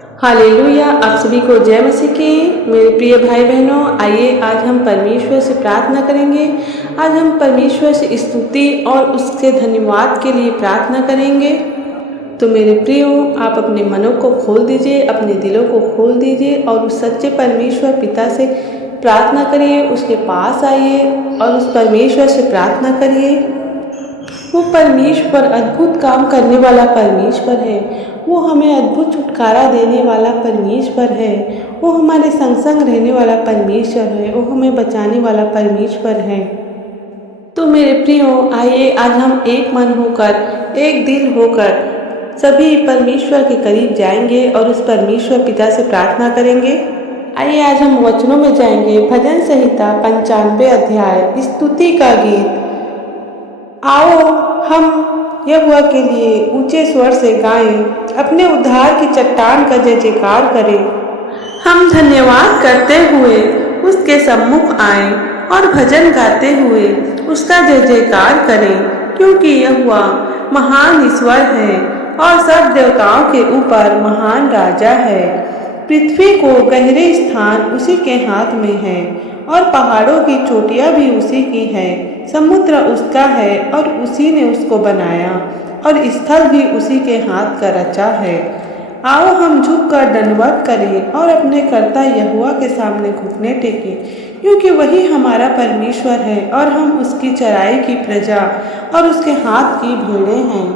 Hallelujah. आप सभी को जय मसीह की। मेरे प्रिय भाई बहनों, आइए आज हम परमेश्वर से प्रार्थना करेंगे। आज हम परमेश्वर से स्तुति और उसके धन्यवाद के लिए प्रार्थना करेंगे। तो मेरे प्रियो, आप अपने मनों को खोल दीजिए, अपने दिलों को खोल दीजिए और उस सच्चे परमेश्वर पिता से प्रार्थना करिए। उसके पास आइए और उस परमेश्वर से प्रार्थना करिए। वो परमेश्वर अद्भुत काम करने वाला परमेश्वर है। वो हमें अद्भुत छुटकारा देने वाला परमेश्वर है। वो हमारे संग संग रहने वाला परमेश्वर है। वो हमें बचाने वाला परमेश्वर है। तो मेरे प्रियो, आइए आज हम एक मन होकर, एक दिल होकर सभी परमेश्वर के करीब जाएंगे और उस परमेश्वर पिता से प्रार्थना करेंगे। आइए आज हम वचनों में जाएंगे। भजन संहिता 95 अध्याय स्तुति का गीत। आओ हम यहोवा के लिए ऊंचे स्वर से गाएं, अपने उद्धार की चट्टान का जय जयकार करें। हम धन्यवाद करते हुए उसके सम्मुख आएं और भजन गाते हुए उसका जय जयकार करें, क्योंकि यहोवा महान ईश्वर है और सब देवताओं के ऊपर महान राजा है। पृथ्वी को गहरे स्थान उसी के हाथ में है और पहाड़ों की चोटियां भी उसी की है। समुद्र उसका है और उसी ने उसको बनाया और स्थल भी उसी के हाथ का रचा है। आओ हम झुककर दंडवत करें और अपने कर्ता यहोवा के सामने घुटने टेकें, क्योंकि वही हमारा परमेश्वर है और हम उसकी चराई की प्रजा और उसके हाथ की भेड़ें हैं।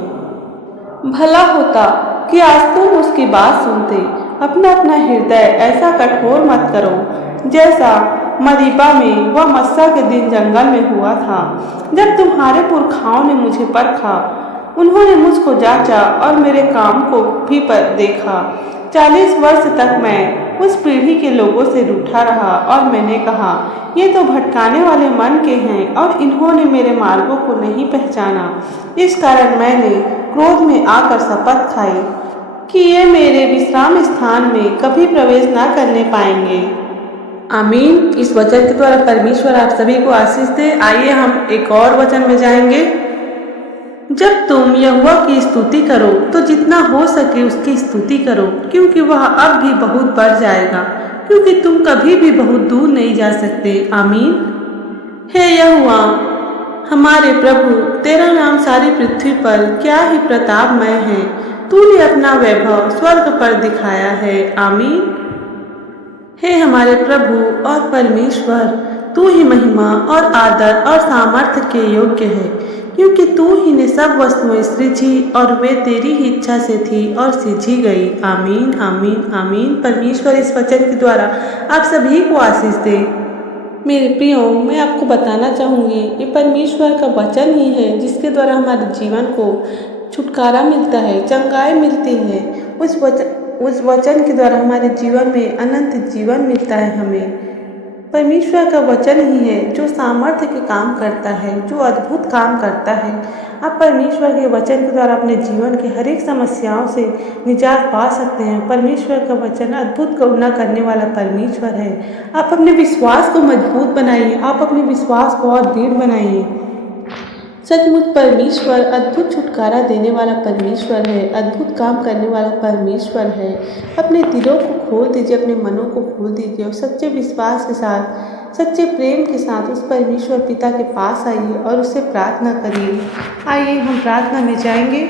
भला होता कि आज तुम उसकी बात सुनते। अपना अपना हृदय ऐसा कठोर मत करो जैसा मरीबा में व मस्सा के दिन जंगल में हुआ था, जब तुम्हारे पुरखाओं ने मुझे परखा। उन्होंने मुझको जांचा और मेरे काम को भी पर देखा। 40 वर्ष तक मैं उस पीढ़ी के लोगों से रूठा रहा और मैंने कहा, ये तो भटकाने वाले मन के हैं और इन्होंने मेरे मार्गों को नहीं पहचाना। इस कारण मैंने क्रोध में आकर शपथ खाई कि ये मेरे विश्राम स्थान में कभी प्रवेश ना करने पाएंगे। आमीन। इस वचन के द्वारा परमेश्वर आप सभी को आशीष दे। आइए हम एक और वचन में जाएंगे। जब तुम यहोवा की स्तुति करो तो जितना हो सके उसकी स्तुति करो, क्योंकि वह अब भी बहुत बढ़ जाएगा, क्योंकि तुम कभी भी बहुत दूर नहीं जा सकते। आमीन। हे यहोवा हमारे प्रभु, तेरा नाम सारी पृथ्वी पर क्या ही प्रतापमय है। तूने अपना वैभव स्वर्ग पर दिखाया है। आमीन। हे हमारे प्रभु और परमेश्वर, तू ही महिमा और आदर और सामर्थ्य के योग्य है, क्योंकि तू ही ने सब वस्तुएं सृजी और वे तेरी ही इच्छा से थी और सिंची गई। आमीन आमीन आमीन। परमेश्वर इस वचन के द्वारा आप सभी को आशीष दे। मेरे प्रियो, मैं आपको बताना चाहूँगी, ये परमेश्वर का वचन ही है जिसके द्वारा हमारे जीवन को छुटकारा मिलता है, चंगाई मिलती है। उस वचन के द्वारा हमारे जीवन में अनंत जीवन मिलता है। हमें परमेश्वर का वचन ही है जो सामर्थ्य के काम करता है, जो अद्भुत काम करता है। आप परमेश्वर के वचन के द्वारा अपने जीवन की हर एक समस्याओं से निजात पा सकते हैं। परमेश्वर का वचन अद्भुत करुणा करने वाला परमेश्वर है। आप अपने विश्वास को मजबूत बनाइए, आप अपने विश्वास को और दृढ़ बनाइए। सचमुच परमेश्वर अद्भुत छुटकारा देने वाला परमेश्वर है, अद्भुत काम करने वाला परमेश्वर है। अपने दिलों को खोल दीजिए, अपने मनों को खोल दीजिए और सच्चे विश्वास के साथ, सच्चे प्रेम के साथ उस परमेश्वर पिता के पास आइए और उससे प्रार्थना करिए। आइए हम प्रार्थना में जाएंगे।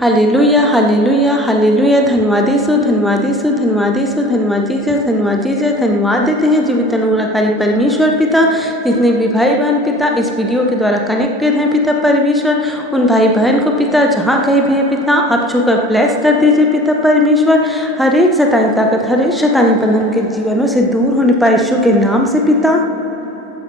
Hallelujah hallelujah hallelujah. धन्यवाद यीशु, धन्यवाद यीशु, धन्यवाद यीशु, धन्यवाद जीसस, धन्यवाद जीसस। धन्यवाद देते हैं जीवित अनुग्रहकारी परमेश्वर पिता, जितने भी भाई बहन पिता इस वीडियो के द्वारा कनेक्टेड हैं पिता परमेश्वर, उन भाई बहन को पिता जहाँ कहीं भी है पिता आप छूकर ब्लेस कर दीजिए पिता परमेश्वर। हर एक शैतानी ताकत, हर एक शैतानी बंधन के जीवनों से दूर होने पाए यीशु के नाम से पिता।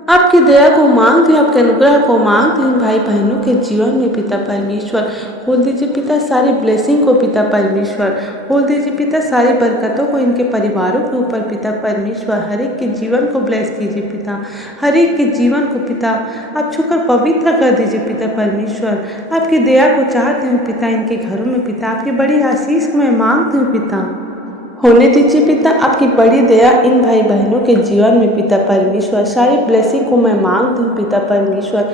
आपकी दया को मांगती हूँ, आपके अनुग्रह को मांगती हूँ भाई बहनों के जीवन में पिता परमेश्वर। खोल दीजिए पिता सारी ब्लेसिंग को पिता परमेश्वर, खोल दीजिए पिता सारी बरकतों को इनके परिवारों के ऊपर पिता परमेश्वर। हर एक के जीवन को ब्लेस कीजिए पिता, हर एक के जीवन को पिता आप छूकर पवित्र कर दीजिए पिता परमेश्वर। आपकी दया को चाहती हूँ पिता इनके घरों में पिता, आपकी बड़ी आशीष को मैं मांगती हूँ पिता। होने दीजिए पिता। आपकी बड़ी दया इन भाई बहनों के जीवन में पिता परमेश्वर। सारी ब्लेसिंग को मैं मांगती हूँ पिता परमेश्वर।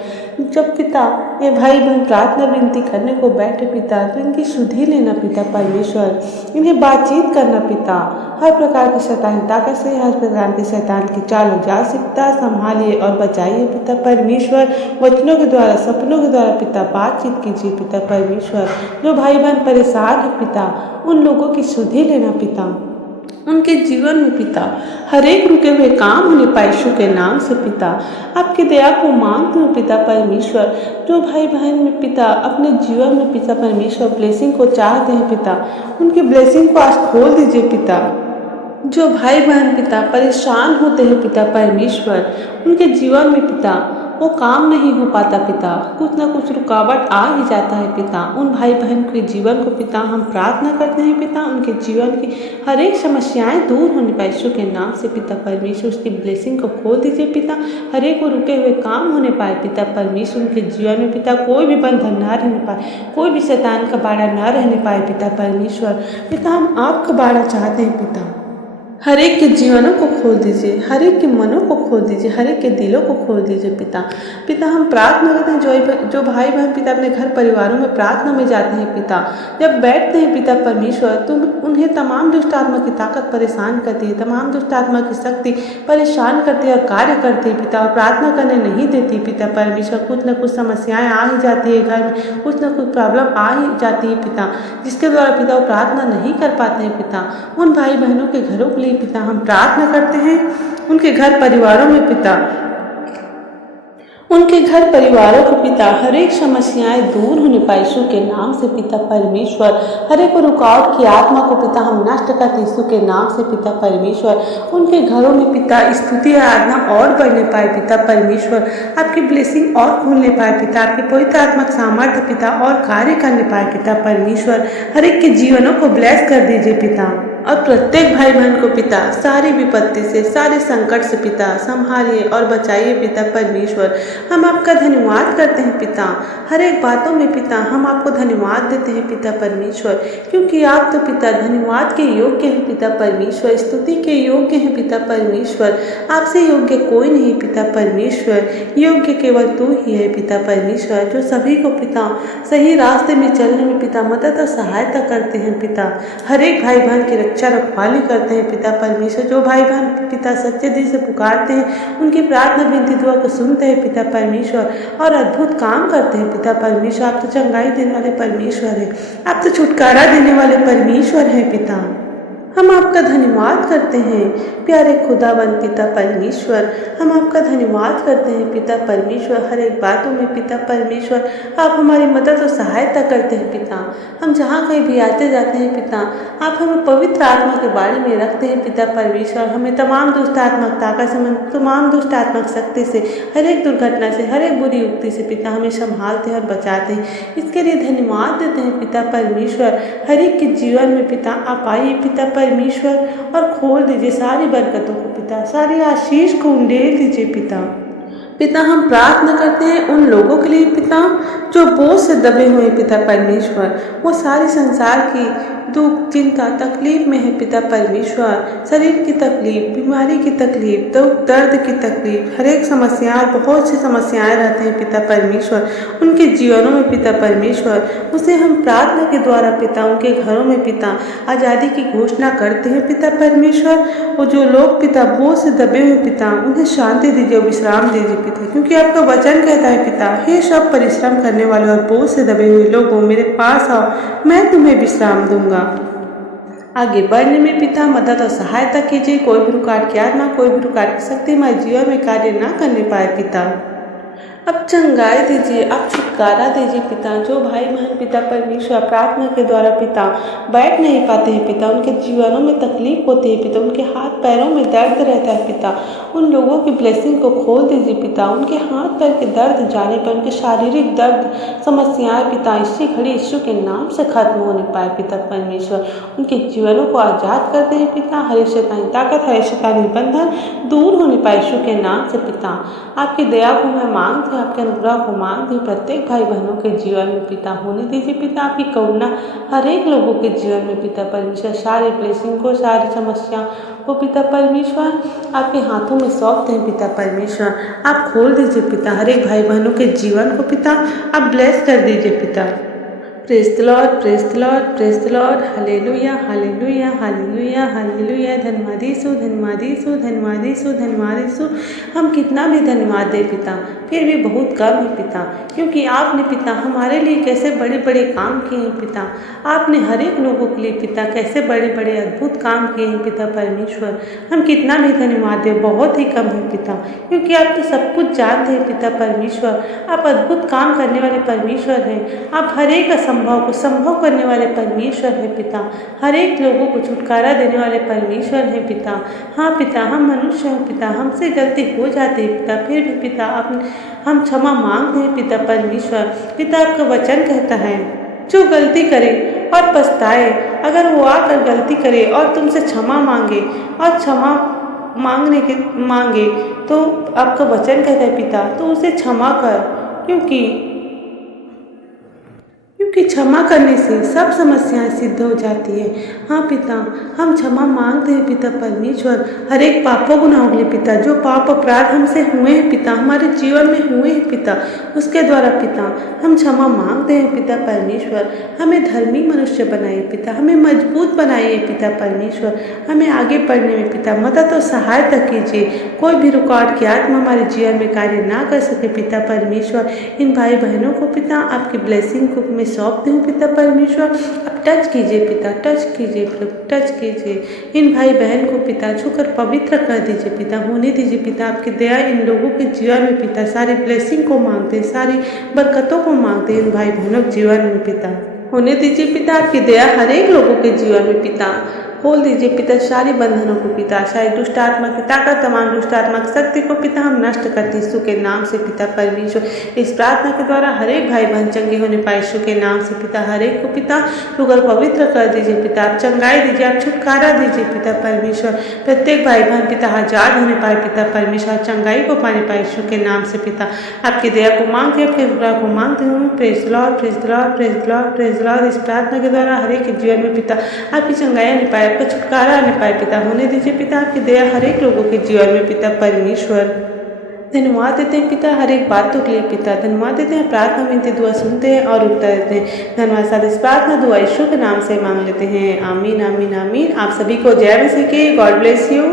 जब पिता ये भाई बहन प्रार्थना विनती करने को बैठे पिता, तो इनकी सुधि लेना पिता परमेश्वर। इन्हें बातचीत करना पिता। हर प्रकार की शैतानी ताकत से, हर प्रकार के शैतान की चाल जा सकता संभालिए और बचाइए पिता परमेश्वर। वचनों के द्वारा, सपनों के द्वारा पिता बातचीत कीजिए पिता परमेश्वर। जो भाई बहन परेशान है पिता, उन लोगों की सुधि लेना पिता। उनके जीवन में पिता हर एक रुके हुए काम होने पाए यीशु के नाम से पिता। आपकी दया को मांगती हूँ पिता परमेश्वर। जो भाई बहन में पिता अपने जीवन में पिता परमेश्वर ब्लेसिंग को चाहते हैं पिता, उनकी ब्लेसिंग को आज खोल दीजिए पिता। जो भाई बहन पिता परेशान होते हैं पिता परमेश्वर, उनके जीवन में पिता वो काम नहीं हो पाता पिता, कुछ ना कुछ रुकावट आ ही जाता है पिता। उन भाई बहन के जीवन को पिता हम प्रार्थना करते हैं पिता, उनके जीवन की हर एक समस्याएं दूर होने पाए यीशु के नाम से पिता परमेश्वर। उसकी ब्लेसिंग को खोल दीजिए पिता। हर एक को रुके हुए काम होने पाए पिता परमेश्वर। उनके जीवन में पिता कोई भी बंधन ना रहने पाए, कोई भी शैतान का बाड़ा ना रहने पाए पिता परमेश्वर। पिता हम आपका बाड़ा चाहते हैं पिता। हर एक के जीवनों को खोल दीजिए, हर एक के मनों को खोल दीजिए, हर एक के दिलों को खोल दीजिए पिता। पिता हम प्रार्थना करते हैं जो भाई बहन पिता अपने घर परिवारों में प्रार्थना में जाते हैं पिता, जब बैठते हैं पिता परमेश्वर, तो उन्हें तमाम दुष्ट आत्मा की ताकत परेशान करती है, तमाम दुष्ट आत्मा की शक्ति परेशान करती है और कार्य करती है पिता, और प्रार्थना करने नहीं देती पिता परमेश्वर। कुछ न कुछ समस्याएं आ ही जाती है घर में, कुछ न कुछ प्रॉब्लम आ ही जाती है पिता, जिसके द्वारा पिता वो प्रार्थना नहीं कर पाते हैं पिता। उन भाई बहनों के घरों के लिए पिता हम प्रार्थना करते हैं, उनके घर परिवारों में पिता, उनके घर परिवारों को पिता हर एक समस्याएं दूर होने पाए यीशु के नाम से पिता परमेश्वर। हर एक रुकावट की आत्मा को पिता हम नष्ट करते यीशु के नाम से पिता परमेश्वर। उनके घरों में पिता स्तुति आराधना और बढ़ने पाए पिता परमेश्वर। आपकी ब्लेसिंग और खुलने पाए पिता, आपकी पवित्र आत्मा सामर्थ्य पिता और कार्य करने पाए पिता परमेश्वर। हर एक के जीवनों को ब्लेस कर दीजिए पिता, और प्रत्येक भाई बहन को पिता सारी विपत्ति से, सारे संकट से पिता संभालिए और बचाइए पिता परमेश्वर। हम आपका धन्यवाद करते हैं पिता, हर एक बातों में पिता हम आपको धन्यवाद देते हैं पिता परमेश्वर, क्योंकि आप तो पिता धन्यवाद के योग्य हैं पिता परमेश्वर, स्तुति के योग्य हैं पिता परमेश्वर। आपसे योग्य कोई नहीं पिता परमेश्वर, योग्य केवल तू ही है पिता परमेश्वर, जो सभी को पिता सही रास्ते में चलने में पिता मदद और सहायता करते हैं पिता। हर एक भाई बहन की रक्षा रखवाली करते हैं पिता परमेश्वर। जो भाई बहन पिता सच्चे दिल से पुकारते हैं, उनकी प्रार्थना विनती दुआ को सुनते हैं पिता परमेश्वर और अद्भुत काम करते हैं पिता परमेश्वर। आप तो चंगाई देने वाले परमेश्वर हैं, आप तो छुटकारा देने वाले परमेश्वर हैं पिता। हम आपका धन्यवाद करते हैं प्यारे खुदावन पिता परमेश्वर। हम आपका धन्यवाद करते हैं पिता परमेश्वर। हर एक बातों में पिता परमेश्वर आप हमारी मदद और सहायता करते हैं पिता। हम जहाँ कहीं भी आते जाते हैं पिता, आप हमें पवित्र आत्मा के बारे में रखते हैं पिता परमेश्वर। हमें तमाम दुष्ट आत्मक ताकत से, तमाम दुष्ट आत्मक शक्ति से, हर एक दुर्घटना से, हर एक बुरी युक्ति से पिता हमें संभालते हैं और बचाते हैं। इसके लिए धन्यवाद देते हैं पिता परमेश्वर। हर एक के जीवन में पिता आप आइए पिता परमेश्वर और खोल दीजिए सारी बरकतों को पिता, सारी आशीष को उंडेल दीजिए पिता। पिता हम प्रार्थना करते हैं उन लोगों के लिए पिता जो बोझ से दबे हुए पिता परमेश्वर, वो सारी संसार की दुख चिंता तकलीफ में है पिता परमेश्वर। शरीर की तकलीफ, बीमारी की तकलीफ, दुख दर्द की तकलीफ, हर एक समस्याएं, बहुत सी समस्याएं रहते हैं पिता परमेश्वर उनके जीवनों में पिता परमेश्वर। उसे हम प्रार्थना के द्वारा पिता उनके घरों में पिता आज़ादी की घोषणा करते हैं पिता परमेश्वर। वो जो लोग पिता बोझ से दबे हुए पिता, उन्हें शांति दीजिए, विश्राम दीजिए पिता, क्योंकि आपका वचन कहता है पिता, हे सब परिश्रम करने वाले और बोझ से दबे हुए लोगों मेरे पास आओ, मैं तुम्हें विश्राम दूंगा। आगे बढ़ने में पिता मदद और सहायता कीजिए। कोई भी रुकावट की आत्मा, कोई भी रुकावट की शक्ति हमारे जीवन में कार्य ना करने पाए पिता। अब चंगाई दीजिए, अब छुटकारा दीजिए पिता। जो भाई बहन पिता परमेश्वर प्रार्थना के द्वारा पिता बैठ नहीं पाते हैं पिता, उनके जीवनों में तकलीफ होती है पिता, उनके हाथ पैरों में दर्द रहता है पिता, उन लोगों की ब्लेसिंग को खोल दीजिए पिता। उनके हाथ पैर के दर्द जाने पर, उनके शारीरिक दर्द समस्याएं पिता इसी घड़ी यीशु के नाम से खत्म होने पाए पिता परमेश्वर। उनके जीवनों को आज़ाद करते हैं पिता, हर शैतानी ताकत, हर शैतानी बंधन दूर होने पाए यीशु के नाम से पिता। आपकी दया को मैं मांगती मांगते हैं, आपके अनुग्रह को मांगते हैं प्रत्येक भाई बहनों के जीवन में पिता होने दीजिए पिता। आपकी करुणा हर एक लोगों के जीवन में पिता परमेश्वर, सारी ब्लेसिंग को, सारी समस्या को पिता परमेश्वर आपके हाथों में सौंपते हैं पिता परमेश्वर। आप खोल दीजिए पिता हर एक भाई बहनों के जीवन को पिता, आप ब्लेस कर दीजिए पिता। Praise the Lord, praise the Lord, praise the Lord. Hallelujah, hallelujah, hallelujah, hallelujah. धन्यवाद यीशु, धन्यवाद यीशु, धन्यवाद यीशु, धन्यवाद यीशु। हम कितना भी धन्यवाद दें पिता, फिर भी बहुत कम है पिता, क्योंकि आपने पिता हमारे लिए कैसे बड़े बड़े काम किए हैं पिता। आपने हर एक लोगों के लिए पिता कैसे बड़े बड़े अद्भुत काम किए हैं पिता परमेश्वर। हम कितना भी धन्यवाद दें बहुत ही कम है पिता, क्योंकि आप तो सब कुछ जानते हैं पिता परमेश्वर। आप अद्भुत काम करने वाले परमेश्वर हैं। आप हर एक असंभव को संभव करने वाले परमेश्वर हैं पिता। हर एक लोगों को छुटकारा देने वाले परमेश्वर हैं पिता। हाँ पिता, हम मनुष्य हैं पिता, हमसे गलती हो जाती है पिता, फिर भी पिता हम क्षमा मांगते हैं पिता परमेश्वर। पिता आपका वचन कहता है, जो गलती करे और पछताए, अगर वो आकर गलती करे और तुमसे क्षमा मांगे और क्षमा मांगे तो आपका वचन कहता है पिता, तो उसे क्षमा कर, क्योंकि क्षमा करने से सब समस्याएं सिद्ध हो जाती है। हाँ पिता, हम क्षमा मांगते हैं पिता परमेश्वर हर एक पापों गुनाहों के लिए पिता। जो पाप अपराध हमसे हुए हैं पिता, हमारे जीवन में हुए हैं पिता, उसके द्वारा पिता हम क्षमा मांगते हैं पिता परमेश्वर। हमें धर्मी मनुष्य बनाइए पिता, हमें मजबूत बनाइए पिता परमेश्वर। हमें आगे बढ़ने में पिता मदद और सहायता कीजिए। कोई भी रुकावट की आत्मा हमारे जीवन में कार्य ना कर सके पिता परमेश्वर। इन भाई बहनों को पिता आपकी ब्लेसिंग को मैं सौंपती हूँ पिता परमेश्वर। अब टच कीजिए पिता, टच कीजिए प्रभु, टच कीजिए इन भाई बहन को पिता, छूकर पवित्र कर दीजिए पिता, होने दीजिए पिता। आपकी दया इन लोगों के जीवन में पिता, सारी ब्लेसिंग को मांगते हैं, सारी बरकतों को मांगते हैं इन भाई बहनों के जीवन में पिता, होने दीजिए पिता। आपकी दया हर एक लोगों के जीवन में पिता, खोल दीजिए पिता सारी बंधनों को पिता, सारी दुष्ट आत्मा की ताकत, तमाम दुष्ट आत्मा की शक्ति को पिता हम नष्ट करते यीशु के नाम से पिता परमेश्वर। इस प्रार्थना के द्वारा हर एक भाई बहन चंगे होने पाए यीशु के नाम से पिता। हर एक को पिता छूकर पवित्र कर दीजिए पिता, आप चंगाई दीजिए, आप छुटकारा दीजिए पिता परमेश्वर। प्रत्येक भाई बहन पिता आजाद होने पाए पिता परमेश्वर, चंगाई को पाने पाए यीशु के नाम से पिता। आपकी दया को मांग के, आपके अनुग्रह को मांगते हूँ। Praise Lord, praise Lord, praise Lord, praise Lord. इस प्रार्थना के द्वारा हर एक के जीवन में पिता आपकी चंगाई आने पाए, आपका छुटकारा आने पाए पिता, होने दीजिए पिता। आपकी दया हर एक लोगों के जीवन में पिता परमेश्वर। धन्यवाद देते हैं पिता हर एक बातों के लिए पिता, धन्यवाद देते हैं। प्रार्थना विनती दुआ सुनते हैं और उत्तर देते हैं। धन्यवाद साथ इस प्रार्थना दुआ यीशु के नाम से मांग लेते हैं। आमीन, आमीन, आमीन। आप सभी को जय मसीह की। God bless you.